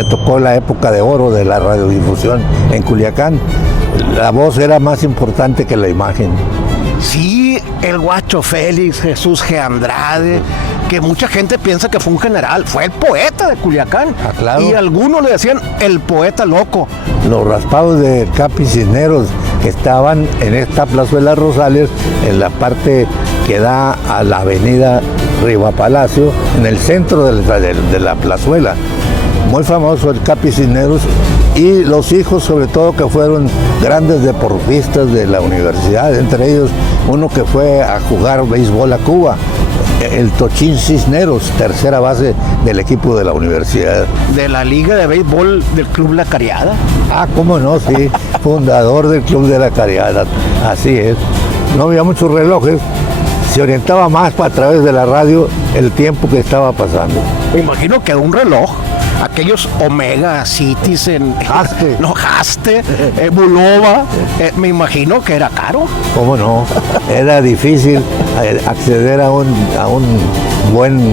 me tocó la época de oro de la radiodifusión en Culiacán. La voz era más importante que la imagen. Sí, el Guacho Félix, Jesús G. Andrade, que mucha gente piensa que fue un general, fue el poeta de Culiacán. Ah, claro. Y algunos le decían el poeta loco. Los raspados de Capi Cisneros que estaban en esta plazuela Rosales, en la parte que da a la avenida Riva Palacio, en el centro de la plazuela. Muy famoso el Capi Cisneros, y los hijos sobre todo que fueron grandes deportistas de la universidad, entre ellos uno que fue a jugar béisbol a Cuba, el Tochín Cisneros, tercera base del equipo de la universidad. De la Liga de Béisbol del Club La Cariada. Ah, cómo no, sí, fundador del Club de la Cariada, así es. No había muchos relojes, se orientaba más a través de la radio el tiempo que estaba pasando. Me imagino que un reloj, aquellos Omega, Citizen, Haste. no, Haste, Bulova, me imagino que era caro. ¿Cómo no? Era difícil acceder a un buen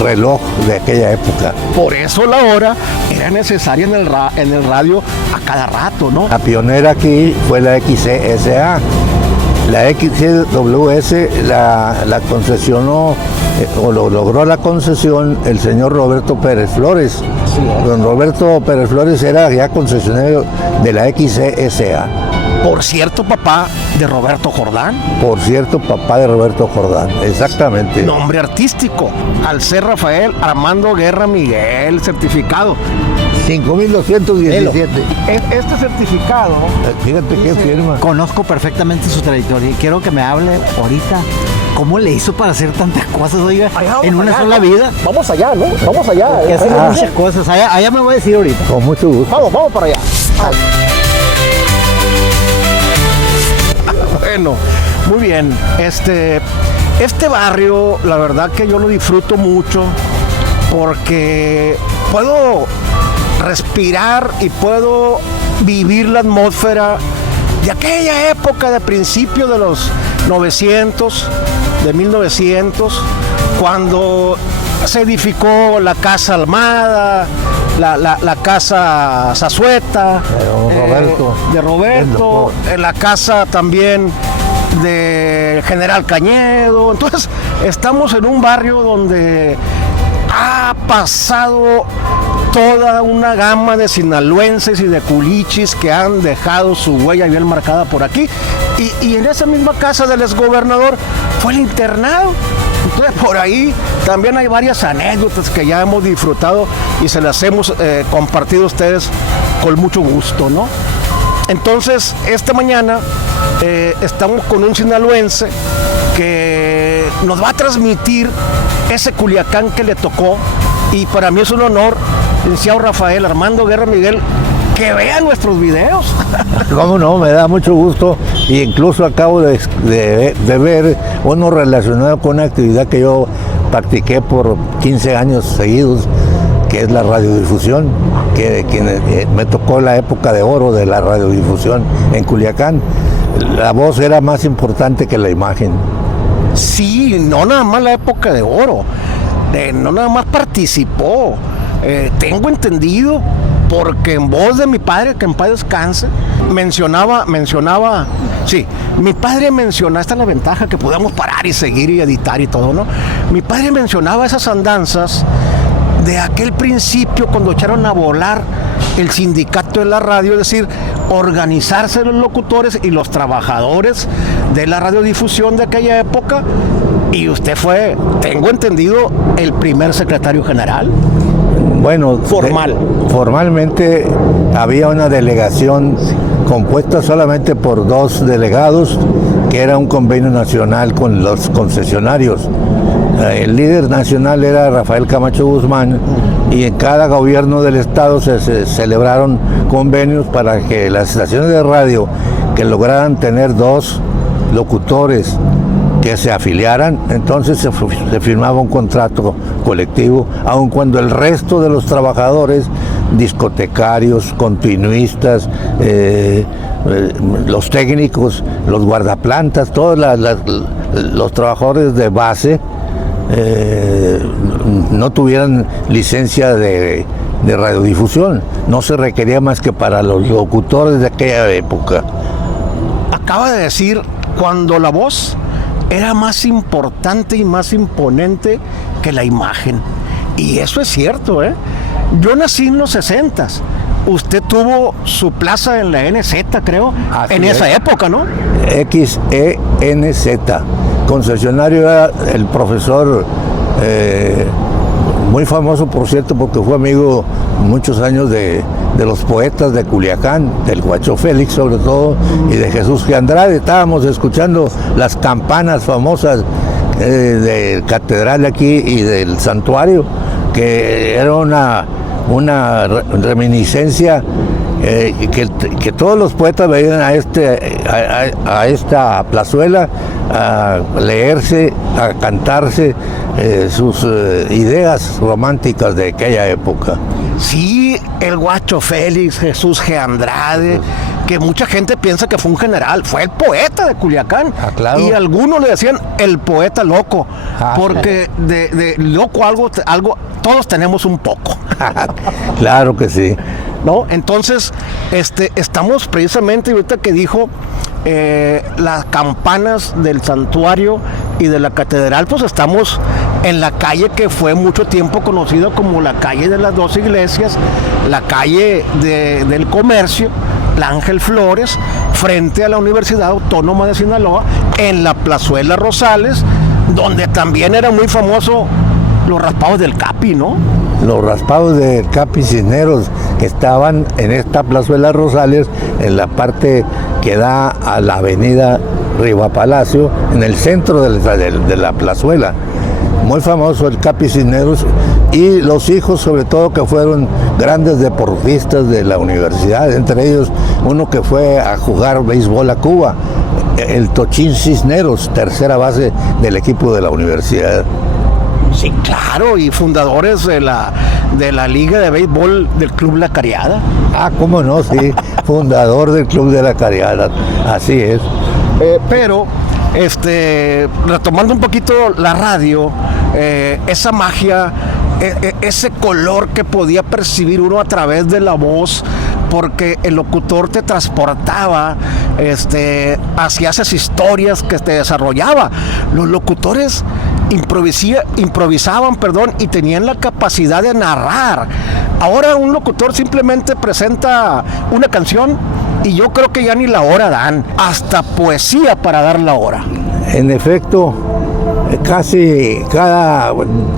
reloj de aquella época. Por eso la hora era necesaria en el radio a cada rato, ¿no? La pionera aquí fue la XCSA. La XCWS la concesionó, o logró la concesión el señor Roberto Pérez Flores. Sí, Don Roberto Pérez Flores era ya concesionario de la XCSA. Por cierto, papá de Roberto Jordán. Por cierto, papá de Roberto Jordán, exactamente. Nombre artístico, al ser Rafael Armando Guerra Miguel, certificado. 5,217. Este certificado, Fíjate qué firma. Conozco perfectamente su trayectoria y quiero que me hable ahorita cómo le hizo para hacer tantas cosas, oiga, en una sola vida. Vamos allá, ¿no? Vamos allá. Que hace muchas cosas. Allá me voy a decir ahorita. Con mucho gusto. Vamos para allá. Bueno, muy bien. Este barrio, la verdad que yo lo disfruto mucho porque puedo respirar y puedo vivir la atmósfera de aquella época de principios de los 900, de 1900, cuando se edificó la Casa Almada, la Casa Zazueta, de Roberto, la casa también de General Cañedo. Entonces estamos en un barrio donde ha pasado toda una gama de sinaloenses y de culichis que han dejado su huella bien marcada por aquí, y en esa misma casa del exgobernador fue el internado. Entonces por ahí también hay varias anécdotas que ya hemos disfrutado y se las hemos compartido a ustedes con mucho gusto, ¿no? Entonces esta mañana estamos con un sinaloense que nos va a transmitir ese Culiacán que le tocó, y para mí es un honor, licenciado Rafael Armando Guerra Miguel, que vea nuestros videos. Cómo no, me da mucho gusto, y incluso acabo de ver uno relacionado con una actividad que yo practiqué por 15 años seguidos, que es la radiodifusión, que me tocó la época de oro de la radiodifusión en Culiacán. La voz era más importante que la imagen. Sí, no nada más la época de oro, no nada más participó, tengo entendido, porque en voz de mi padre, que en paz descanse, mencionaba, sí, mi padre mencionaba, esta es la ventaja, que podemos parar y seguir y editar y todo, ¿no? Mi padre mencionaba esas andanzas de aquel principio cuando echaron a volar el sindicato de la radio, es decir, organizarse los locutores y los trabajadores de la radiodifusión de aquella época, y usted fue, tengo entendido, el primer secretario general. Bueno, formalmente había una delegación compuesta solamente por 2 delegados, que era un convenio nacional con los concesionarios. El líder nacional era Rafael Camacho Guzmán, y en cada gobierno del estado se celebraron convenios para que las estaciones de radio que lograran tener 2 locutores que se afiliaran, entonces se firmaba un contrato colectivo, aun cuando el resto de los trabajadores, discotecarios, continuistas, los técnicos, los guardaplantas, todos los trabajadores de base no tuvieran licencia de de radiodifusión. No se requería más que para los locutores de aquella época. Acaba de decir cuando la voz era más importante y más imponente que la imagen. Y eso es cierto, ¿eh? Yo nací en los 60s. Usted tuvo su plaza en la NZ, creo, Así en esa es. época, ¿no? XENZ. Concesionario era el profesor, muy famoso, por cierto, porque fue amigo muchos años de los poetas de Culiacán, del Guacho Félix sobre todo, y de Jesús G. Andrade. Estábamos escuchando las campanas famosas de Catedral aquí y del Santuario, que era una reminiscencia que todos los poetas venían a esta plazuela a leerse, a cantarse sus ideas románticas de aquella época. Sí, el Guacho Félix, Jesús G. Andrade, que mucha gente piensa que fue un general, fue el poeta de Culiacán. Ah, claro. Y algunos le decían el poeta loco, Ah, porque de loco algo, todos tenemos un poco. Claro que sí. ¿No? Entonces, estamos precisamente ahorita que dijo las campanas del santuario y de la catedral, pues estamos en la calle que fue mucho tiempo conocida como la calle de las dos iglesias, la calle del comercio, la Ángel Flores, frente a la Universidad Autónoma de Sinaloa, en la Plazuela Rosales, donde también era muy famoso los raspados del Capi, ¿no? Los raspados de Capi Cisneros, que estaban en esta plazuela Rosales, en la parte que da a la avenida Riva Palacio, en el centro de la plazuela. Muy famoso el Capi Cisneros, y los hijos sobre todo, que fueron grandes deportistas de la universidad, entre ellos uno que fue a jugar béisbol a Cuba, el Tochín Cisneros, tercera base del equipo de la universidad. Sí, claro, y fundadores de la Liga de Béisbol del Club La Cariada. Ah, cómo no, sí, fundador del Club de la Cariada, así es. Pero, retomando un poquito la radio, esa magia, ese color que podía percibir uno a través de la voz, porque el locutor te transportaba hacia esas historias que te desarrollaba. Los locutores improvisaban, y tenían la capacidad de narrar. Ahora un locutor simplemente presenta una canción y yo creo que ya ni la hora dan, hasta poesía para dar la hora. En efecto, casi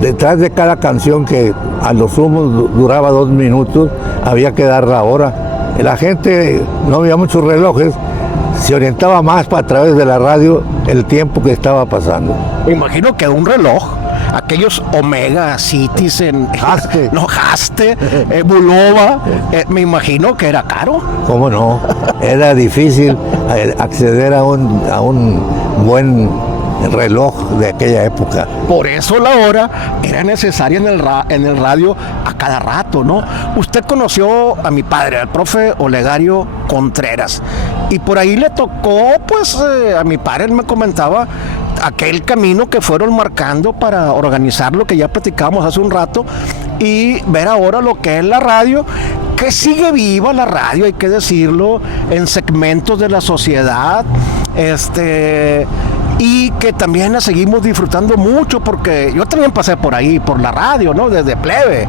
detrás de cada canción, que a lo sumo duraba 2 minutos, había que dar la hora. La gente, no había muchos relojes, se orientaba más a través de la radio el tiempo que estaba pasando. Me imagino que un reloj, aquellos Omega, Citizen, Haste. Bulova, me imagino que era caro. ¿Cómo no? Era difícil acceder a un buen reloj de aquella época. Por eso la hora era necesaria en el radio a cada rato, ¿no? Usted conoció a mi padre, al profe Olegario Contreras, y por ahí le tocó, a mi padre, él me comentaba aquel camino que fueron marcando para organizar lo que ya platicábamos hace un rato y ver ahora lo que es la radio, que sigue viva la radio, hay que decirlo, en segmentos de la sociedad, y que también la seguimos disfrutando mucho, porque yo también pasé por ahí, por la radio, ¿no? Desde plebe.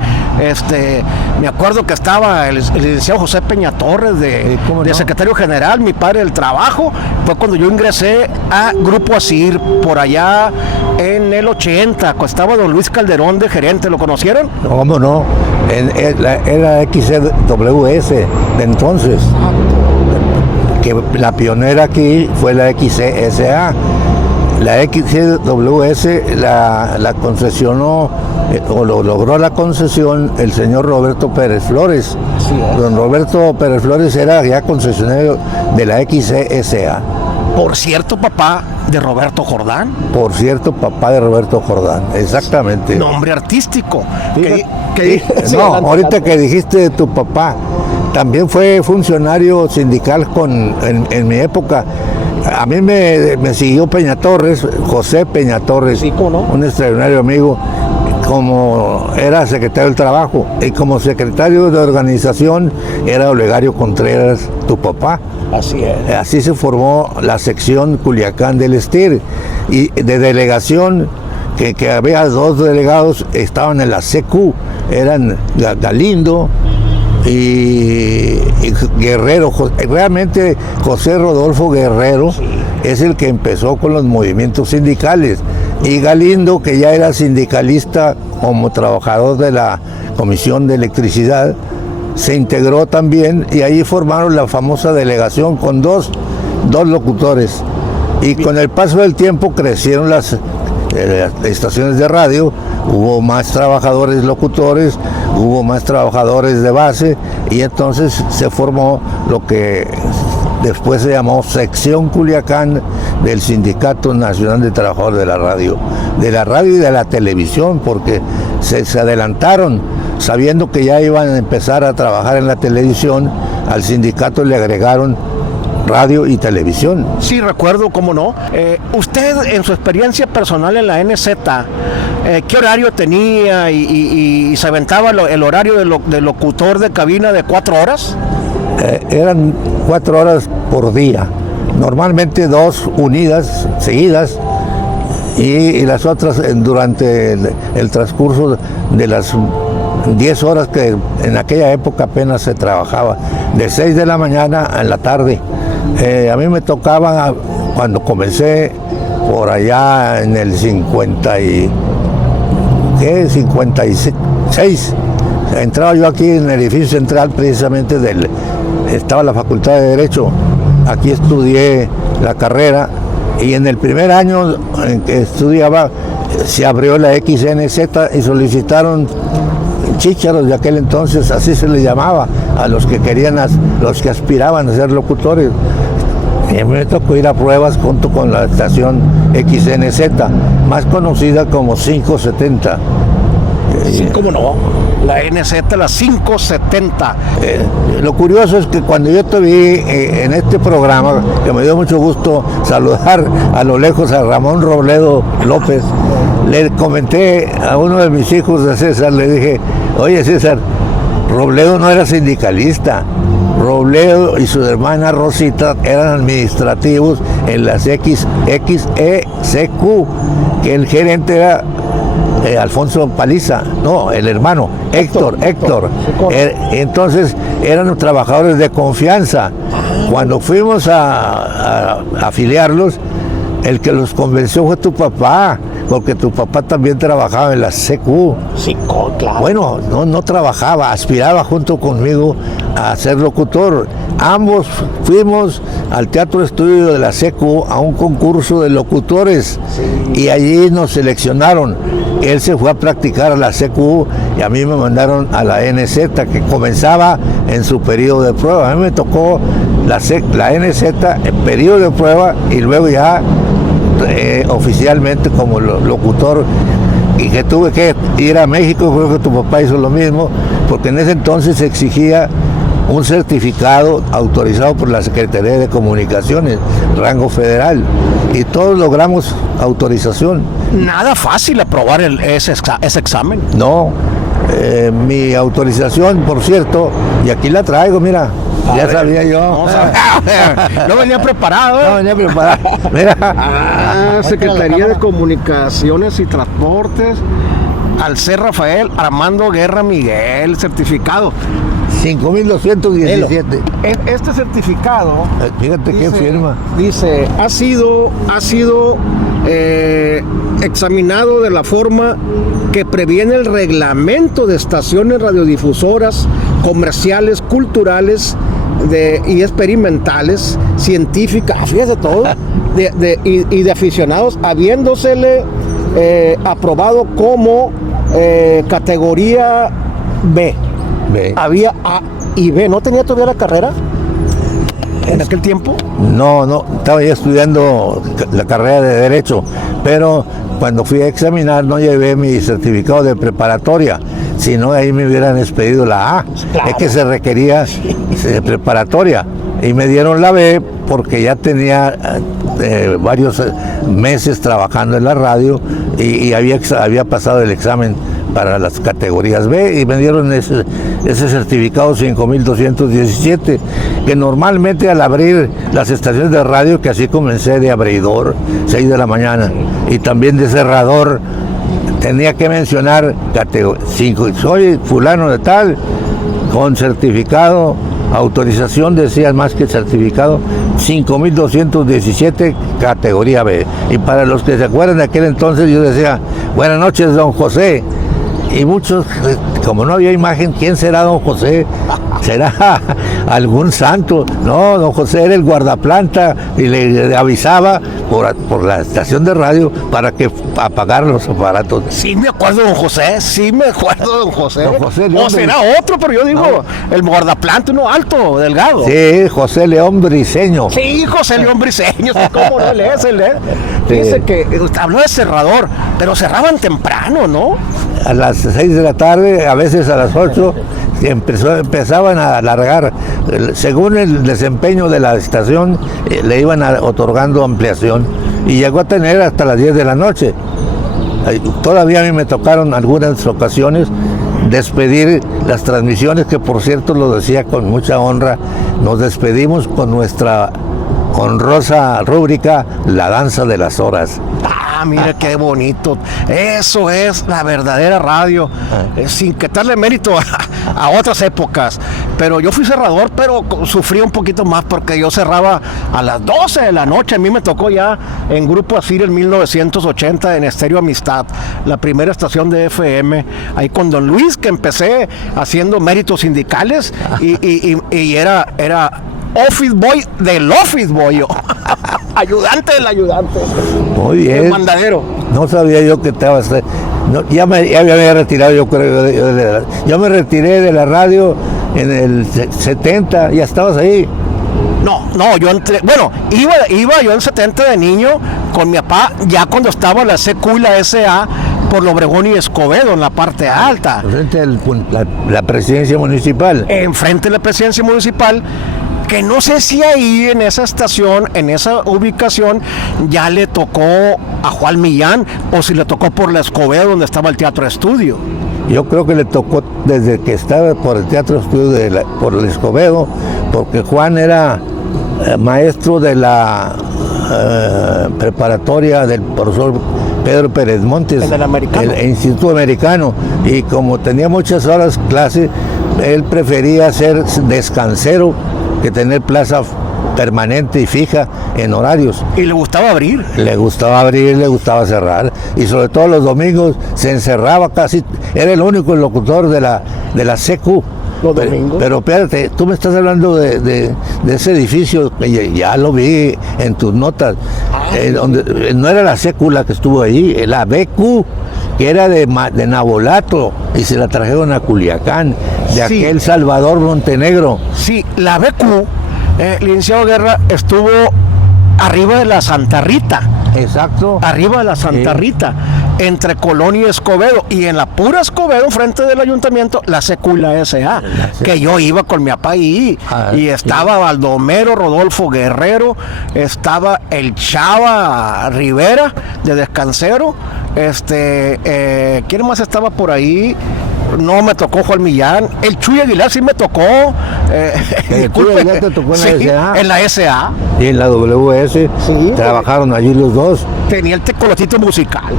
Me acuerdo que estaba el licenciado José Peña Torres de secretario general, mi padre del trabajo. Fue cuando yo ingresé a Grupo Asir, por allá en el 80, cuando estaba don Luis Calderón de gerente. ¿Lo conocieron? ¿Cómo no? Era XCWS de entonces, que la pionera aquí fue la XCSA. La XCWS la concesionó, o logró la concesión, el señor Roberto Pérez Flores. Sí, Don Roberto Pérez Flores era ya concesionario de la XCSA. Por cierto, papá de Roberto Jordán. Por cierto, papá de Roberto Jordán, exactamente. Nombre artístico. No, ahorita que dijiste de tu papá, también fue funcionario sindical en mi época. A mí me siguió Peña Torres, José Peña Torres, sí, ¿cómo no? Un extraordinario amigo, como era secretario del Trabajo, y como secretario de organización era Olegario Contreras, tu papá. Así es. Así se formó la sección Culiacán del Estir, y de delegación, que había 2 delegados, estaban en la CQ, eran Galindo y Guerrero. Realmente José Rodolfo Guerrero es el que empezó con los movimientos sindicales, y Galindo, que ya era sindicalista como trabajador de la Comisión de Electricidad, se integró también, y ahí formaron la famosa delegación con dos locutores, y con el paso del tiempo crecieron las estaciones de radio, hubo más trabajadores locutores, hubo más trabajadores de base, y entonces se formó lo que después se llamó Sección Culiacán del Sindicato Nacional de Trabajadores de la Radio y de la televisión, porque se adelantaron, sabiendo que ya iban a empezar a trabajar en la televisión. Al sindicato le agregaron radio y televisión. Sí, recuerdo, cómo no. Usted, en su experiencia personal en la NZ, ¿qué horario tenía y se aventaba el horario de locutor de cabina de 4 horas? Eran 4 horas por día, normalmente 2 unidas, seguidas, y las otras durante el transcurso de las 10 horas que en aquella época apenas se trabajaba, de 6 de la mañana a la tarde. A mí me tocaba, cuando comencé por allá en el 56, entraba yo aquí en el edificio central, precisamente estaba la Facultad de Derecho. Aquí estudié la carrera, y en el primer año en que estudiaba se abrió la XNZ y solicitaron chícharos de aquel entonces, así se les llamaba a los que los que aspiraban a ser locutores. Y me tocó ir a pruebas junto con la estación XNZ, más conocida como 570. Sí, cómo no, la NZ, la 570. Lo curioso es que cuando yo te vi en este programa, que me dio mucho gusto saludar a lo lejos a Ramón Robledo López, le comenté a uno de mis hijos, de César, le dije: oye, César, Robledo no era sindicalista. Robledo y su hermana Rosita eran administrativos en las XECQ, que el gerente era Alfonso Paliza, no, el hermano, Héctor. Entonces eran trabajadores de confianza. Cuando fuimos a afiliarlos, el que los convenció fue tu papá, porque tu papá también trabajaba en la CQ. Sí, claro. Bueno, no trabajaba, aspiraba junto conmigo a ser locutor. Ambos fuimos al Teatro Estudio de la CQ a un concurso de locutores, y allí nos seleccionaron. Él se fue a practicar a la CQ y a mí me mandaron a la NZ, que comenzaba en su periodo de prueba. A mí me tocó la NZ en periodo de prueba, y luego ya oficialmente como locutor, y que tuve que ir a México. Creo que tu papá hizo lo mismo, porque en ese entonces se exigía un certificado autorizado por la Secretaría de Comunicaciones, rango federal, y todos logramos autorización. Nada fácil aprobar ese examen. No, mi autorización, por cierto, y aquí la traigo, mira. Ya sabía yo. No venía preparado, ¿eh? No venía preparado. Mira. Secretaría de Comunicaciones y Transportes, Alcer Rafael Armando Guerra Miguel, certificado. 5,217. Este certificado, fíjate qué firma. Dice, ha sido examinado de la forma que previene el reglamento de estaciones radiodifusoras, comerciales, culturales y experimentales, científicas, fíjese todo, y de aficionados, habiéndosele aprobado como categoría B. Había A y B. ¿No tenía todavía la carrera en aquel tiempo? No, estaba ya estudiando la carrera de Derecho, pero cuando fui a examinar no llevé mi certificado de preparatoria, sino ahí me hubieran expedido la A. Claro. Es que se requería de preparatoria, y me dieron la B porque ya tenía varios meses trabajando en la radio y había pasado el examen para las categorías B y me dieron ese certificado 5217, que normalmente al abrir las estaciones de radio, que así comencé de abridor, 6 de la mañana, y también de cerrador, tenía que mencionar soy fulano de tal, con certificado, autorización, decía más que certificado, 5217, categoría B. Y para los que se acuerdan de aquel entonces, yo decía, buenas noches, don José. Y muchos, como no había imagen, ¿quién será don José? ¿Será algún santo? No, don José era el guardaplanta y le avisaba por la estación de radio para que apagaran los aparatos. Sí me acuerdo, don José, sí me acuerdo, don José. Don José o León será otro, pero yo digo, el guardaplanta, uno alto, delgado. Sí, José León Briceño. Sí, José León Briceño, ¿cómo no? Él es. Sí. Dice que habló de cerrador, pero cerraban temprano, ¿no? A las 6 de la tarde, a veces a las 8, empezaban a alargar. Según el desempeño de la estación, le iban otorgando ampliación. Y llegó a tener hasta las 10 de la noche. Todavía a mí me tocaron algunas ocasiones despedir las transmisiones, que por cierto lo decía con mucha honra. Nos despedimos con nuestra honrosa rúbrica, La Danza de las Horas. Ah, mira qué bonito. Eso es la verdadera radio, sin quitarle mérito a otras épocas. Pero yo fui cerrador, pero sufrí un poquito más porque yo cerraba a las 12 de la noche. A mí me tocó ya en Grupo Asir en 1980 en Estéreo Amistad, la primera estación de FM, ahí con don Luis, que empecé haciendo méritos sindicales y era office boy del office boy, yo. Ayudante del ayudante. Muy bien. El mandadero. No sabía yo que estabas. No, ya me había retirado, yo creo. Yo me retiré de la radio en el 70, ya estabas ahí. No, yo entré, bueno, iba yo en 70 de niño con mi papá, ya cuando estaba la CQ y la SA por Obregón y Escobedo en la parte alta. Enfrente de la presidencia municipal. Enfrente de la presidencia municipal, que no sé si ahí en esa estación, en esa ubicación, ya le tocó a Juan Millán o si le tocó por la Escobedo donde estaba el Teatro Estudio. Yo creo que le tocó desde que estaba por el Teatro Estudio por el Escobedo, porque Juan era maestro de la preparatoria del profesor Pedro Pérez Montes, el Instituto Americano, y como tenía muchas horas clase, él prefería ser descansero que tener plaza permanente y fija en horarios. ¿Y le gustaba abrir? Le gustaba cerrar, y sobre todo los domingos se encerraba casi, era el único locutor de la CQ. Los domingos. Pero espérate, tú me estás hablando de ese edificio, que ya lo vi en tus notas, donde no era la CQ la que estuvo ahí, la BQ, que era de Nabolato, y se la trajeron a Culiacán, de aquel Salvador Montenegro. Sí, la BQ, licenciado Guerra, estuvo arriba de la Santa Rita. Exacto. Arriba de la Santa Rita, entre Colón y Escobedo, y en la pura Escobedo, frente del ayuntamiento, la CQ y la SA, que yo iba con mi papá ahí, y estaba Baldomero Rodolfo Guerrero, estaba el Chava Rivera, de Descansero, ¿quién más estaba por ahí? No me tocó Juan Millán, el Chuy Aguilar sí me tocó. El Chuy Aguilar te tocó en la SA. En la SA. Y en la WS. Sí. Trabajaron allí los dos. Tenía el tecolotito musical.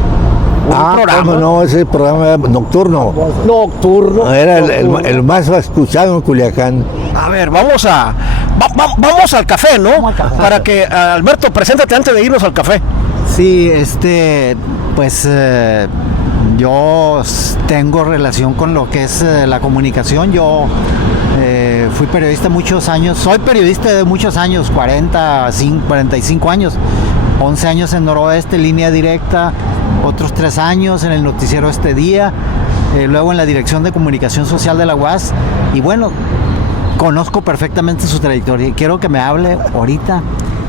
¿Cómo no? Ese programa era nocturno. Nocturno. Era el más escuchado en Culiacán. A ver, vamos al café, ¿no? Para que, Alberto, preséntate antes de irnos al café. Sí, pues yo tengo relación con lo que es la comunicación. Yo fui periodista muchos años, soy periodista de muchos años, 45 años, 11 años en Noroeste, línea directa, otros 3 años en el noticiero Este Día, luego en la Dirección de Comunicación Social de la UAS, y bueno, conozco perfectamente su trayectoria y quiero que me hable ahorita.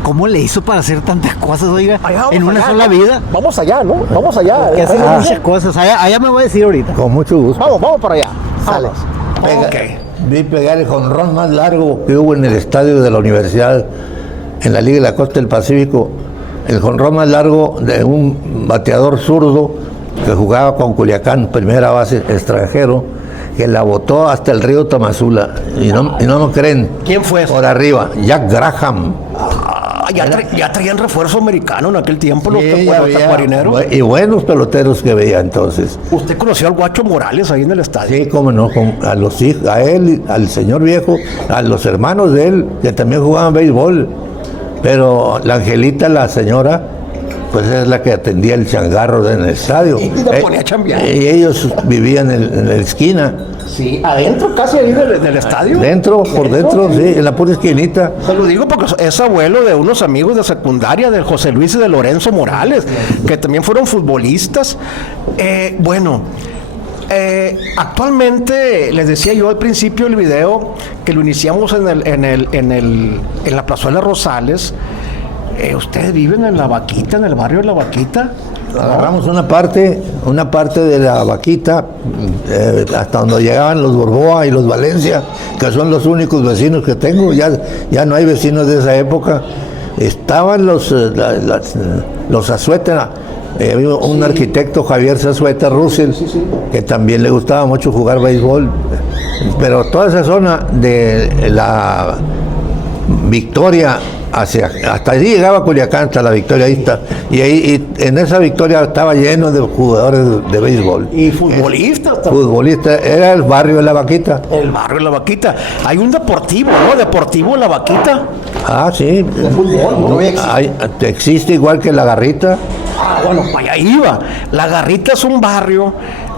¿Cómo le hizo para hacer tantas cosas, oiga, en una sola vida? Vamos allá, ¿no? Vamos allá. Que hacen muchas cosas. Allá me voy a decir ahorita. Con mucho gusto. Vamos para allá. Sale. Vi pegar el jonrón más largo que hubo en el estadio de la universidad, en la Liga de la Costa del Pacífico. El jonrón más largo de un bateador zurdo que jugaba con Culiacán, primera base extranjero, que la botó hasta el río Tamazula. Y no me creen. ¿Quién fue ese? Por arriba, Jack Graham. Ya traían refuerzo americano en aquel tiempo, los Sí, tacuarineros. y buenos peloteros que veía entonces. ¿Usted conoció al Guacho Morales ahí en el estadio? Sí, cómo no, a los hijos, a él, al señor viejo, a los hermanos de él, que también jugaban béisbol. Pero la Angelita, la señora, pues es la que atendía el changarro en el estadio. Y la ponía a chambear. Y ellos vivían en la esquina. Sí, adentro casi ahí del estadio. Por dentro, sí, en la pura esquinita. Se lo digo porque es abuelo de unos amigos de secundaria, del José Luis y de Lorenzo Morales, que también fueron futbolistas. Actualmente, les decía yo al principio del video, que lo iniciamos en la plazuela Rosales. ¿Ustedes viven en La Vaquita, en el barrio de La Vaquita? Agarramos una parte de La Vaquita, hasta donde llegaban los Borboa y los Valencia, que son los únicos vecinos que tengo. Ya no hay vecinos de esa época. Estaban los Azueta, había un arquitecto, Javier Zazueta Russell, que también le gustaba mucho jugar béisbol. Pero toda esa zona de la Victoria, hasta allí llegaba Culiacán, hasta la Victoria, ahí está. Y en esa Victoria estaba lleno de jugadores de béisbol. Y futbolistas también. Futbolistas, era el barrio de La Vaquita. El barrio de La Vaquita. Hay un deportivo, ¿no? Deportivo en La Vaquita. Ah, sí. De fútbol, ¿no? Existe igual que La Garrita. Ah, bueno, para allá iba. La Garrita es un barrio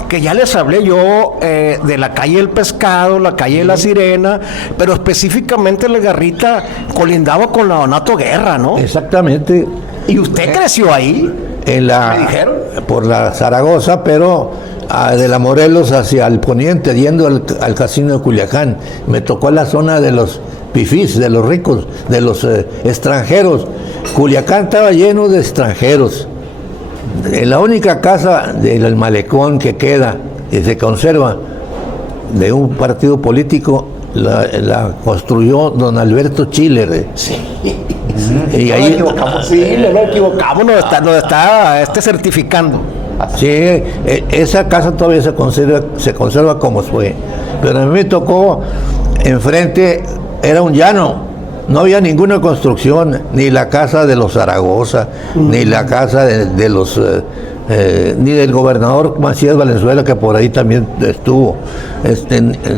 que ya les hablé yo de la calle del Pescado, la calle de la Sirena, pero específicamente La Garrita colindaba con la Donato Guerra, ¿no? Exactamente. ¿Y usted creció ahí? ¿Me dijeron? Por la Zaragoza, pero de la Morelos hacia el poniente, yendo al casino de Culiacán. Me tocó la zona de los fifís, de los ricos, de los extranjeros. Culiacán estaba lleno de extranjeros. La única casa del malecón que queda y se conserva de un partido político la construyó don Alberto Chiller. Sí. Y ahí, no equivocamos, nos está certificando. Sí, esa casa todavía se conserva como fue. Pero a mí me tocó enfrente, era un llano. No había ninguna construcción, ni la casa de los Zaragoza, ni la casa de los ni del gobernador Macías Valenzuela, que por ahí también estuvo.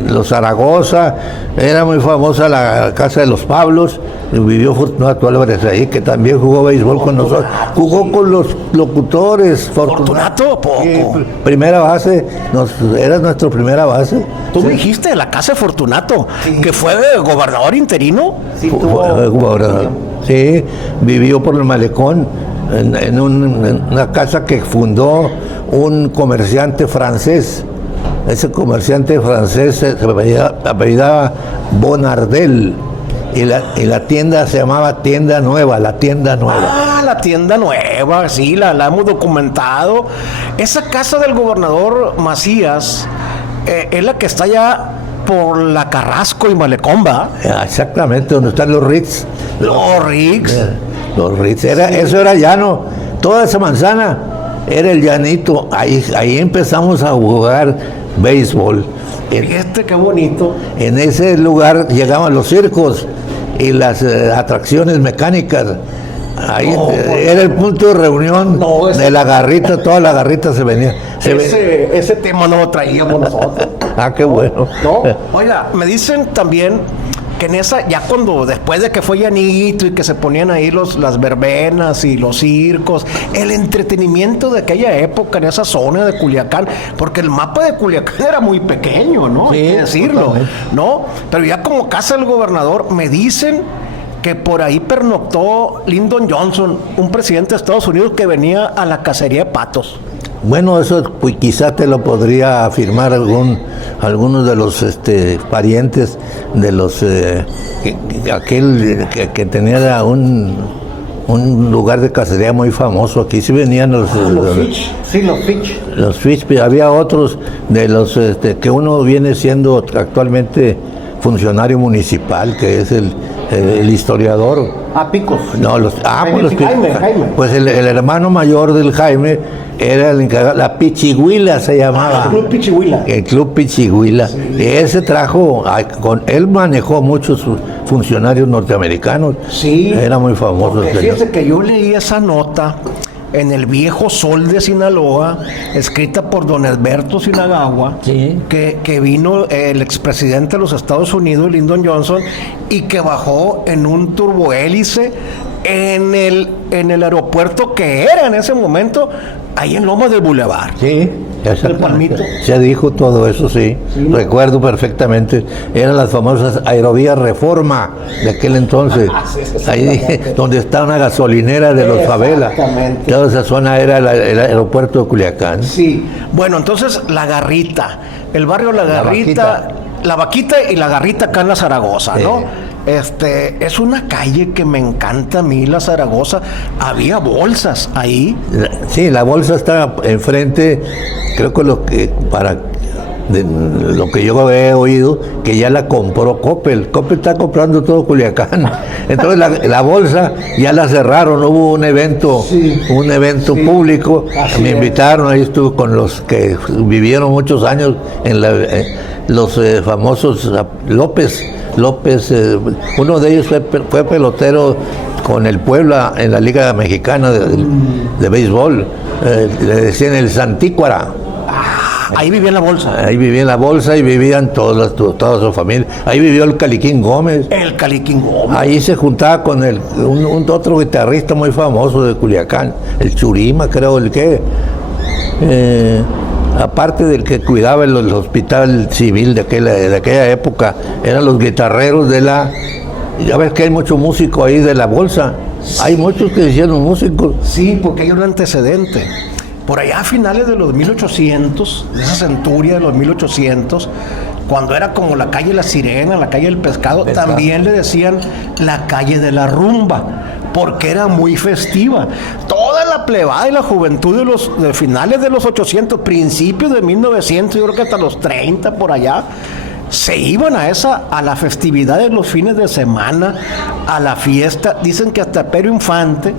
Los Zaragoza, era muy famosa la casa de los Pablos, vivió Fortunato Álvarez ahí, que también jugó béisbol con nosotros. Jugó con los locutores. Fortunato, poco. Primera base, era nuestra primera base. Tú me dijiste de la casa de Fortunato, que fue gobernador interino. Sí, vivió por el malecón en una casa que fundó un comerciante francés. Ese comerciante francés se apellidaba Bonardel y la tienda se llamaba Tienda Nueva, la Tienda Nueva. Ah, la Tienda Nueva, sí, la hemos documentado. Esa casa del gobernador Macías es la que está allá por la Carrasco y Malecón, ¿va? Exactamente, donde están los Ritz. Los Ritz. Los Ritz, eso era llano. Toda esa manzana era el llanito. Ahí empezamos a jugar béisbol. Fíjate qué bonito. En ese lugar llegaban los circos y las atracciones mecánicas. Ahí era el punto de reunión de La Garrita, toda La Garrita se venía. Ese tema no lo traíamos nosotros. Ah, qué bueno. ¿No? Oiga, me dicen también que en esa, ya después de que fue llanito y que se ponían ahí las verbenas y los circos, el entretenimiento de aquella época en esa zona de Culiacán, porque el mapa de Culiacán era muy pequeño, ¿no? Sí, hay que decirlo, totalmente. ¿no? Pero ya como casa del gobernador, me dicen que por ahí pernoctó Lyndon Johnson, un presidente de Estados Unidos que venía a la cacería de patos. Bueno, eso pues, quizá te lo podría afirmar algunos de los parientes de los aquel que tenía un lugar de cacería muy famoso. Aquí sí venían los Fitch. Sí, los Fitch. Los Fitch, pero había otros de los que uno viene siendo actualmente funcionario municipal, que es el el historiador. Picos. No, Jaime. Pues el hermano mayor del Jaime era el encargado, la Pichihuila se llamaba. El Club Pichihuila. El Club Pichihuila. Sí. Y ese trajo, él manejó muchos funcionarios norteamericanos. Sí. Era muy famoso. Fíjese que yo leí esa nota en el Viejo Sol de Sinaloa, escrita por don Alberto Sinagagua, sí, que vino el expresidente de los Estados Unidos, Lyndon Johnson, y que bajó en un turbohélice en el aeropuerto que era en ese momento, ahí en Lomas del Boulevard. Sí, el Palmito. Se dijo todo eso, sí. ¿No? Recuerdo perfectamente. Eran las famosas Aerovías Reforma de aquel entonces. Ahí donde está una gasolinera de los favelas. Toda esa zona era el aeropuerto de Culiacán. Sí. Bueno, entonces La Garrita, el barrio La Garrita, La Vaquita y La Garrita acá en la Zaragoza, ¿no? Es una calle que me encanta a mí, la Zaragoza. Había bolsas ahí. Sí, la bolsa está enfrente, creo que lo que yo he oído, que ya la compró Coppel. Coppel está comprando todo Culiacán. Entonces la bolsa ya la cerraron, hubo un evento, sí, público. Me invitaron, ahí estuve con los que vivieron muchos años en los famosos López, uno de ellos fue pelotero con el Puebla en la Liga Mexicana de béisbol, le decían el Santícuara. Ahí vivía en la bolsa. Ahí vivía en la bolsa y vivían toda su familia. Ahí vivió el Caliquín Gómez. El Caliquín Gómez. Ahí se juntaba con otro guitarrista muy famoso de Culiacán, el Churima, creo, el que... aparte del que cuidaba el hospital civil de aquella época, eran los guitarreros ya ves que hay mucho músico ahí de la bolsa. Sí. Hay muchos que hicieron músicos. Sí, porque hay un antecedente. Por allá a finales de los 1800, de esa centuria de los 1800, cuando era como la calle La Sirena, la calle del Pescado, también le decían la calle de la rumba, porque era muy festiva. Toda la plebada y la juventud de finales de los 800, principios de 1900, yo creo que hasta los 30 por allá, se iban a la festividad de los fines de semana, a la fiesta. Dicen que hasta Pedro Infante,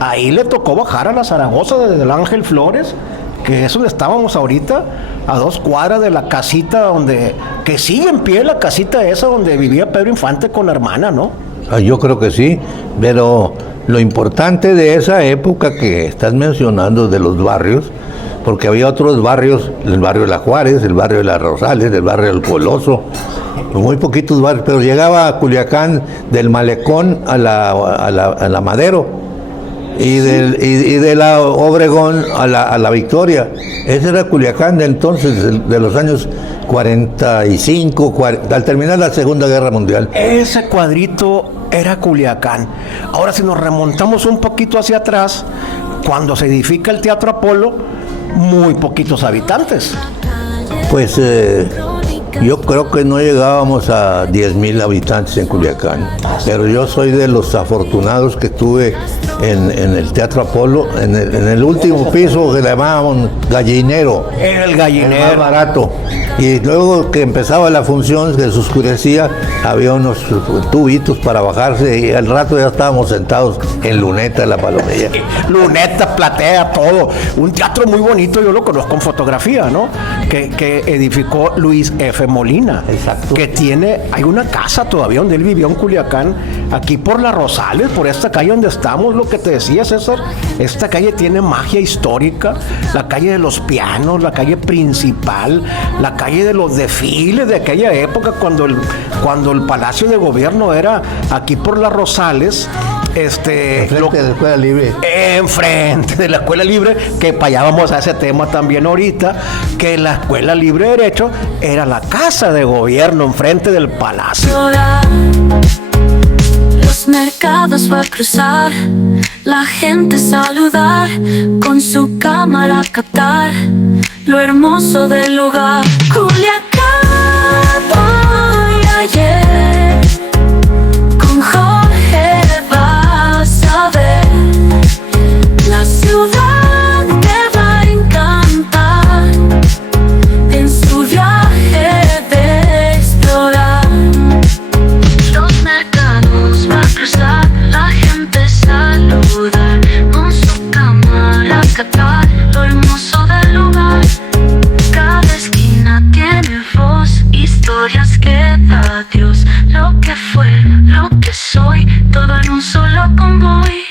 ahí le tocó bajar a la Zaragoza desde el Ángel Flores, que es donde estábamos ahorita, a 2 cuadras de la casita que sigue en pie la casita esa donde vivía Pedro Infante con la hermana, ¿no? Yo creo que sí, pero lo importante de esa época que estás mencionando de los barrios, porque había otros barrios, el barrio de la Juárez, el barrio de las Rosales, el barrio del Coloso, muy poquitos barrios, pero llegaba a Culiacán del Malecón a la Madero y de la Obregón a la Victoria. Ese era Culiacán de entonces, de los años 45, al terminar la Segunda Guerra Mundial. Ese cuadrito era Culiacán. Ahora, si nos remontamos un poquito hacia atrás, cuando se edifica el Teatro Apolo, muy poquitos habitantes. Pues yo creo que no llegábamos a 10,000 habitantes en Culiacán, pero yo soy de los afortunados que estuve en el Teatro Apolo, en el último piso que le llamábamos gallinero. Era el gallinero. El más barato. Y luego que empezaba la función, que se oscurecía, había unos tubitos para bajarse y al rato ya estábamos sentados en Luneta, la Palomilla. Luneta, Platea, todo. Un teatro muy bonito, yo lo conozco en fotografía, ¿no? Que edificó Luis F. Molina. Exacto. Que hay una casa todavía donde él vivió en Culiacán, aquí por las Rosales, por esta calle donde estamos, lo que te decía, César. Esta calle tiene magia histórica, la calle de los pianos, la calle principal, la calle de los desfiles de aquella época, cuando el Palacio de Gobierno era aquí por las Rosales. Enfrente de la Escuela Libre. Enfrente de la Escuela Libre, que para allá vamos a ese tema también ahorita, que la Escuela Libre de Derecho era la casa de gobierno enfrente del palacio. Los mercados va a cruzar, la gente saludar, con su cámara captar lo hermoso del lugar. Culiacán, hoy, ayer, con Jorge vas a ver, la ciudad te va a encantar en su viaje de explorar. Los mercados convoy.